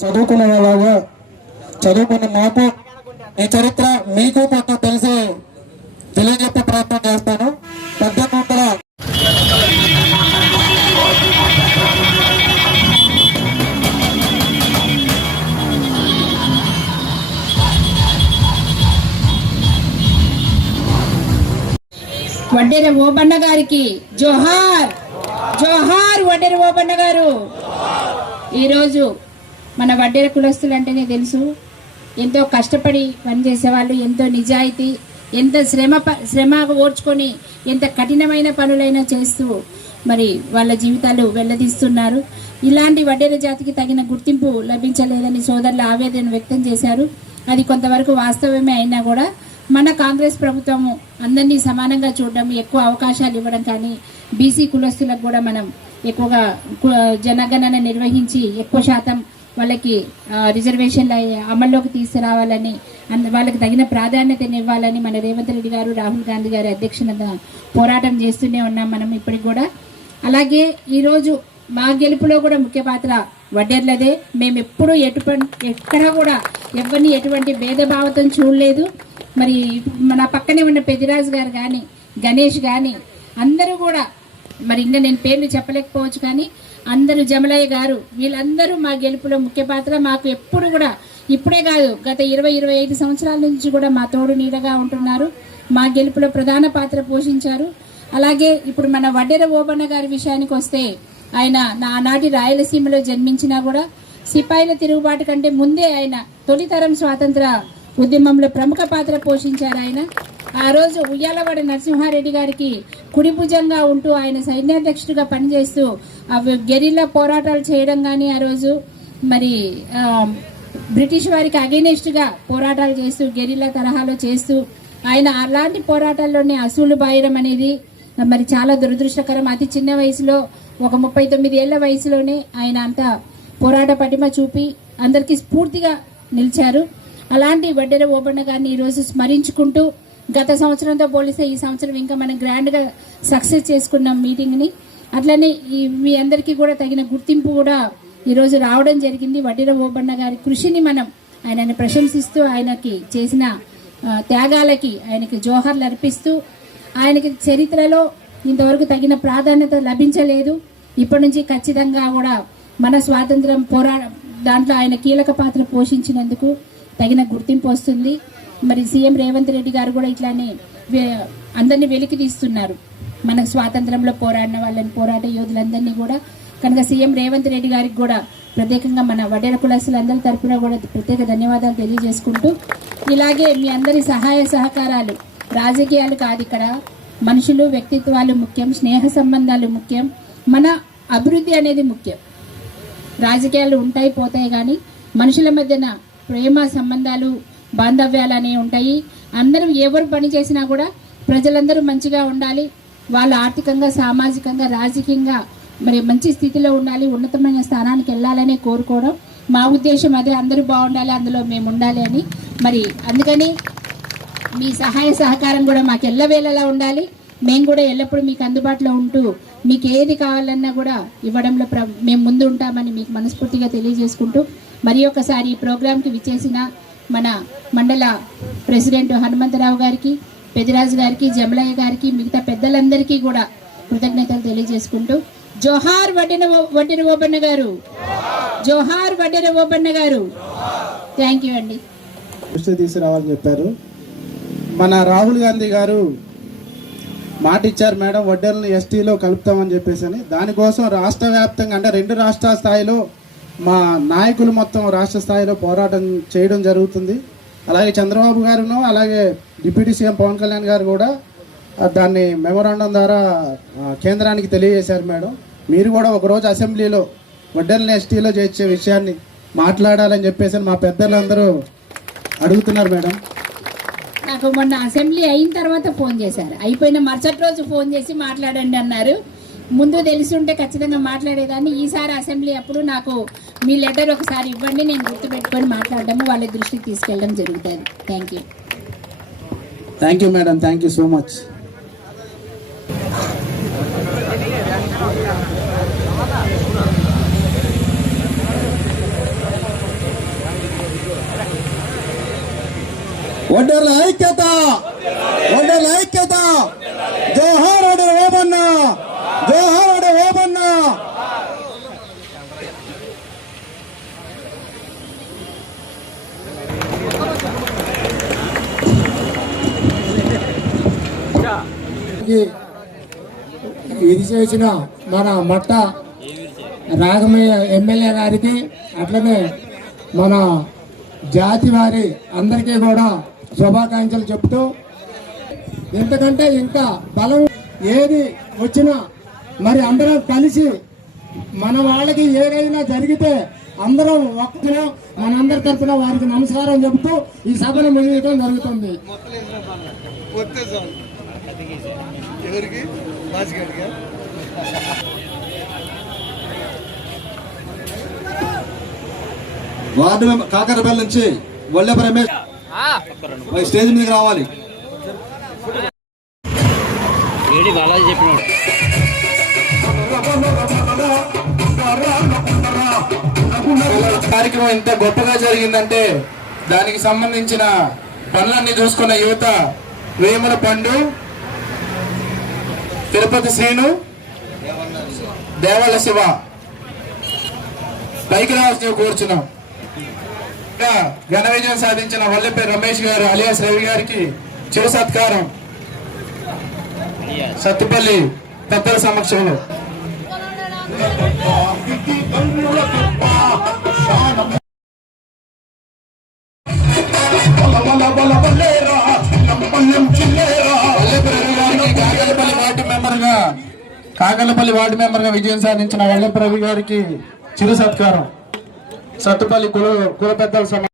చదువుకునే వాళ్ళగా చదువుకున్న మాకు ఈ చరిత్ర మీకు కొంత తెలియజెప్పే ప్రయత్నం చేస్తాను. 1800 వడ్డెర ఓబన్న గారికి జోహార్ జోహార్. వడ్డెర ఓబన్న గారు ఈరోజు మన వడ్డెర కులస్తులు అంటేనే తెలుసు, ఎంతో కష్టపడి పనిచేసేవాళ్ళు, ఎంతో నిజాయితీ, ఎంత శ్రమ ఓర్చుకొని ఎంత కఠినమైన పనులైనా చేస్తూ మరి వాళ్ళ జీవితాలు వెల్లదీస్తున్నారు. ఇలాంటి వడ్డెర జాతికి తగిన గుర్తింపు లభించలేదని సోదరులు ఆవేదన వ్యక్తం చేశారు. అది కొంతవరకు వాస్తవమే అయినా కూడా మన కాంగ్రెస్ ప్రభుత్వం అందరినీ సమానంగా చూడడం, ఎక్కువ అవకాశాలు ఇవ్వడం, కానీ బీసీ కులస్తులకు కూడా మనం ఎక్కువగా జనగణన నిర్వహించి ఎక్కువ శాతం వాళ్ళకి రిజర్వేషన్ల అమల్లోకి తీసుకురావాలని, వాళ్ళకి తగిన ప్రాధాన్యతను ఇవ్వాలని మన రేవంత్ రెడ్డి గారు, రాహుల్ గాంధీ గారి అధ్యక్షతన పోరాటం చేస్తూనే ఉన్నాం మనం ఇప్పటికి కూడా. అలాగే ఈరోజు మా గెలుపులో కూడా ముఖ్య పాత్ర వడ్డెర్లదే. మేము ఎప్పుడూ ఎక్కడ కూడా ఎవరిని ఎటువంటి భేదభావంతో చూడలేదు. మరి మన పక్కనే ఉన్న పెద్దిరాజు గారు కానీ, గణేష్ కానీ అందరూ కూడా, మరి ఇంకా నేను పేర్లు చెప్పలేకపోవచ్చు కానీ అందరూ, జమలయ్య గారు, వీళ్ళందరూ మా గెలుపులో ముఖ్య పాత్ర. మాకు ఎప్పుడు కూడా, ఇప్పుడే కాదు గత 20-25 సంవత్సరాల నుంచి కూడా మా తోడు నీడగా ఉంటున్నారు, మా గెలుపులో ప్రధాన పాత్ర పోషించారు. అలాగే ఇప్పుడు మన వడ్డెర ఓబన్న గారి విషయానికి వస్తే, ఆయన నానాటి రాయలసీమలో జన్మించినా కూడా సిపాయిల తిరుగుబాటు కంటే ముందే ఆయన తొలితరం స్వాతంత్ర ఉద్యమంలో ప్రముఖ పాత్ర పోషించారు. ఆయన ఆ రోజు ఉయ్యాలవాడ నరసింహారెడ్డి గారికి కుడిభుజంగా ఉంటూ ఆయన సైన్యాధ్యక్షుడిగా పనిచేస్తూ గెరిల్లా పోరాటాలు చేయడం కానీ, ఆ రోజు మరి బ్రిటిష్ వారికి అగెనిస్ట్గా పోరాటాలు చేస్తూ గెరిల్లా తరహాలో చేస్తూ ఆయన అలాంటి పోరాటాల్లోనే అసూలు బాయడం అనేది మరి చాలా దురదృష్టకరం. అతి చిన్న వయసులో, ఒక 39 ఏళ్ల వయసులోనే ఆయన అంత పోరాట పటిమ చూపి అందరికీ స్ఫూర్తిగా నిలిచారు. అలాంటి వడ్డెర ఓబన్న గారిని ఈరోజు స్మరించుకుంటూ, గత సంవత్సరంతో పోలిస్తే ఈ సంవత్సరం ఇంకా మనం గ్రాండ్గా సక్సెస్ చేసుకున్నాం మీటింగ్ని. అట్లనే మీ అందరికీ కూడా తగిన గుర్తింపు కూడా ఈరోజు రావడం జరిగింది. వడ్డెర ఓబన్న గారి కృషిని మనం ఆయనని ప్రశంసిస్తూ, ఆయనకి చేసిన త్యాగాలకి ఆయనకి జోహర్లు అర్పిస్తూ, ఆయనకి చరిత్రలో ఇంతవరకు తగిన ప్రాధాన్యత లభించలేదు. ఇప్పటి నుంచి ఖచ్చితంగా కూడా మన స్వాతంత్రం దాంట్లో ఆయన కీలక పాత్ర పోషించినందుకు తగిన గుర్తింపు వస్తుంది. మరి సీఎం రేవంత్ రెడ్డి గారు కూడా ఇట్లానే అందరినీ వెలికి తీస్తున్నారు, మనకు స్వాతంత్రంలో పోరాడిన వాళ్ళని, పోరాట యోధులందరినీ కూడా. కనుక సీఎం రేవంత్ రెడ్డి గారికి కూడా ప్రత్యేకంగా మన వడ్డెర కులస్తులందరి తరఫున కూడా ప్రత్యేక ధన్యవాదాలు తెలియజేసుకుంటూ, ఇలాగే మీ అందరి సహాయ సహకారాలు, రాజకీయాలు కాదు ఇక్కడ, మనుషులు, వ్యక్తిత్వాలు ముఖ్యం, స్నేహ సంబంధాలు ముఖ్యం, మన అభివృద్ధి అనేది ముఖ్యం. రాజకీయాలు ఉంటాయి పోతాయి కానీ మనుషుల మధ్యన ప్రేమ సంబంధాలు, బాంధవ్యాలు అనేవి ఉంటాయి. అందరూ ఎవరు పని చేసినా కూడా ప్రజలందరూ మంచిగా ఉండాలి, వాళ్ళు ఆర్థికంగా, సామాజికంగా, రాజకీయంగా మరి మంచి స్థితిలో ఉండాలి, ఉన్నతమైన స్థానానికి వెళ్ళాలని కోరుకోవడం మా ఉద్దేశం. అదే, అందరూ బాగుండాలి, అందులో మేము ఉండాలి అని. మరి అందుకని మీ సహాయ సహకారం కూడా మాకు ఎల్లవేళలా ఉండాలి. మేము కూడా ఎల్లప్పుడూ మీకు అందుబాటులో ఉంటూ మీకు ఏది కావాలన్నా కూడా ఇవ్వడంలో మేము ముందు ఉంటామని మీకు మనస్ఫూర్తిగా తెలియజేసుకుంటూ, మరి ఒకసారి ఈ ప్రోగ్రాంకి విచ్చేసిన మన మండల ప్రెసిడెంట్ హనుమంతరావు గారికి, పెద్దిరాజు గారికి, జమలయ్య గారికి, మిగతా పెద్దలందరికీ కూడా కృతజ్ఞతలు తెలియజేసుకుంటూ, జోహార్ వడ్డెర ఓబన్న గారు, జోహార్ వడ్డెర ఓబన్న గారు. థ్యాంక్ యూ అండి. తీసుకురావాలని చెప్పారు మన రాహుల్ గాంధీ గారు. మాట ఇచ్చారు మేడం, వడ్డెరలను ఎస్టీలో కలుపుతామని చెప్పేసి అని. దానికోసం రాష్ట్ర వ్యాప్తంగా, అంటే 2 రాష్ట్రాల స్థాయిలో మా నాయకులు మొత్తం రాష్ట్ర స్థాయిలో పోరాటం చేయడం జరుగుతుంది. అలాగే చంద్రబాబు గారును, అలాగే డిప్యూటీ సీఎం పవన్ కళ్యాణ్ గారు కూడా దాన్ని మెమోరాండం ద్వారా కేంద్రానికి తెలియజేశారు మేడం. మీరు కూడా ఒకరోజు అసెంబ్లీలో వడ్డెరలను ఎస్టీలో చేర్చే విషయాన్ని మాట్లాడాలని చెప్పేసి మా పెద్దలందరూ అడుగుతున్నారు మేడం. నాకు మొన్న అసెంబ్లీ అయిన తర్వాత ఫోన్ చేశారు, అయిపోయిన మరుసటి రోజు ఫోన్ చేసి మాట్లాడండి అన్నారు. ముందు తెలిసి ఉంటే ఖచ్చితంగా మాట్లాడేదాన్ని. ఈసారి అసెంబ్లీ అప్పుడు నాకు మీ లెటర్ ఒకసారి ఇవ్వండి, నేను గుర్తుపెట్టుకొని మాట్లాడడము, వాళ్ళ దృష్టికి తీసుకెళ్ళడం జరుగుతుంది. Thank you madam, thank you so much. వడ్డెర్ల ఐక్యత, వడ్డెర్ల ఐక్యత. జోహార్ వడ్డెర ఓబన్న, జోహార్ వడ్డెర ఓబన్న. ఇది చేసిన మన మట్ట రాగమయ్య ఎమ్మెల్యే గారికి, అట్లనే మన జాతి వారి అందరికీ కూడా శుభాకాంక్షలు చెప్తూ, ఇంతకంటే ఇంకా బలం ఏది వచ్చినా మరి అందరం కలిసి మన వాళ్ళకి ఏదైనా జరిగితే అందరం ఒక్క మనందరి తరఫున వారికి నమస్కారం చెబుతూ ఈ సభను ముగించడం జరుగుతుంది. వార్డు కాకరపల్లి నుంచి వల్లెప రమేష్ స్టేజ్ మీదకి రావాలి. బాలాజీ చెప్పినాడు. కార్యక్రమం ఇంత గొప్పగా జరిగిందంటే దానికి సంబంధించిన పనులన్నీ చూసుకున్న యువత వేముల పండు, తిరుపతి శ్రీను, దేవాల శివ పైకి రావాల్సి కూర్చున్నాం. ఇంకా ఘన విజయం సాధించిన వల్లెపై రమేష్ గారు అలియాస్ రవి గారికి చిరు సత్కారం సత్తుపల్లి పెద్దల సమక్షంలో. కాకలపల్లి వార్డు మెంబర్ గా విజయం సాధించిన వల్లెప రవి గారికి చిరు సత్కారం సత్తుపల్లి కుల పెద్దల సమక్షంలో.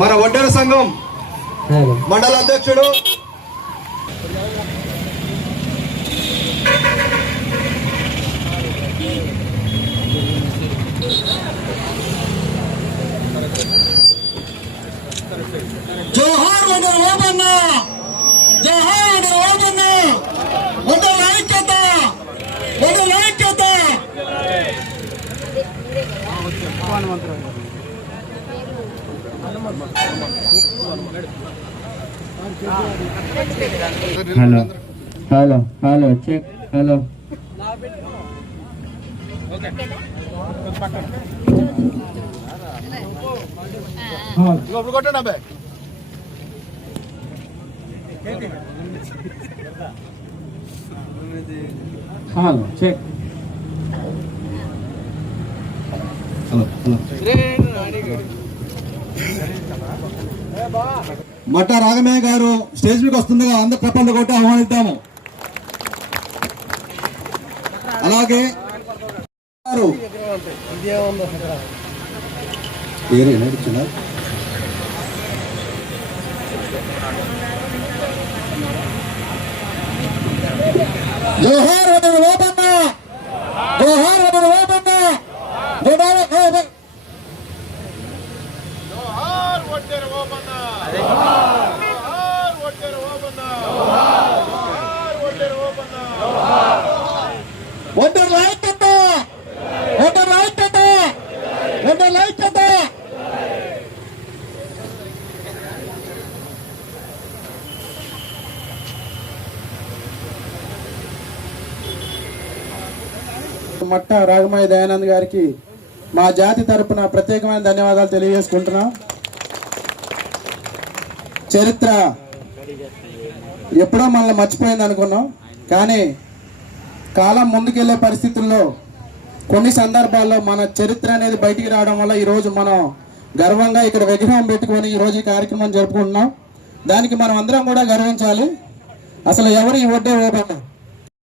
మన వడ్డెర సంఘం మండల అధ్యక్షుడు జోహార్ వడ్డెర ఓబన్న, జోహార్ వడ్డెర ఓబన్న, వడ్డెర ఐక్యత, వడ్డెర ఐక్యత. Hello hello hello check hello hello check Matta Ragamayya గారు స్టేజ్ మీదకి వస్తుందిగా అందరు ప్రపంచ కొట్టి ఆహ్వానిద్దాము. అలాగే జోహార్ వడ్డెర ఓబన్న, జోహార్ వడ్డెర ఓబన్న, వడ్డెర ఐక్యత, వడ్డెర ఐక్యత, వడ్డెర ఐక్యత. మట్ట రాగమయ్య దయానంద్ గారికి మా జాతి తరపున ప్రత్యేకమైన ధన్యవాదాలు తెలియజేసుకుంటున్నాం. చరిత్ర ఎప్పుడో మనల్ని మర్చిపోయింది అనుకున్నాం, కానీ కాలం ముందుకెళ్లే పరిస్థితుల్లో కొన్ని సందర్భాల్లో మన చరిత్ర అనేది బయటికి రావడం వల్ల ఈరోజు మనం గర్వంగా ఇక్కడ విగ్రహం పెట్టుకొని ఈరోజు ఈ కార్యక్రమం జరుపుకుంటున్నాం. దానికి మనం అందరం కూడా గర్వించాలి. అసలు ఎవరు ఈ వడ్డెర ఓబన్న?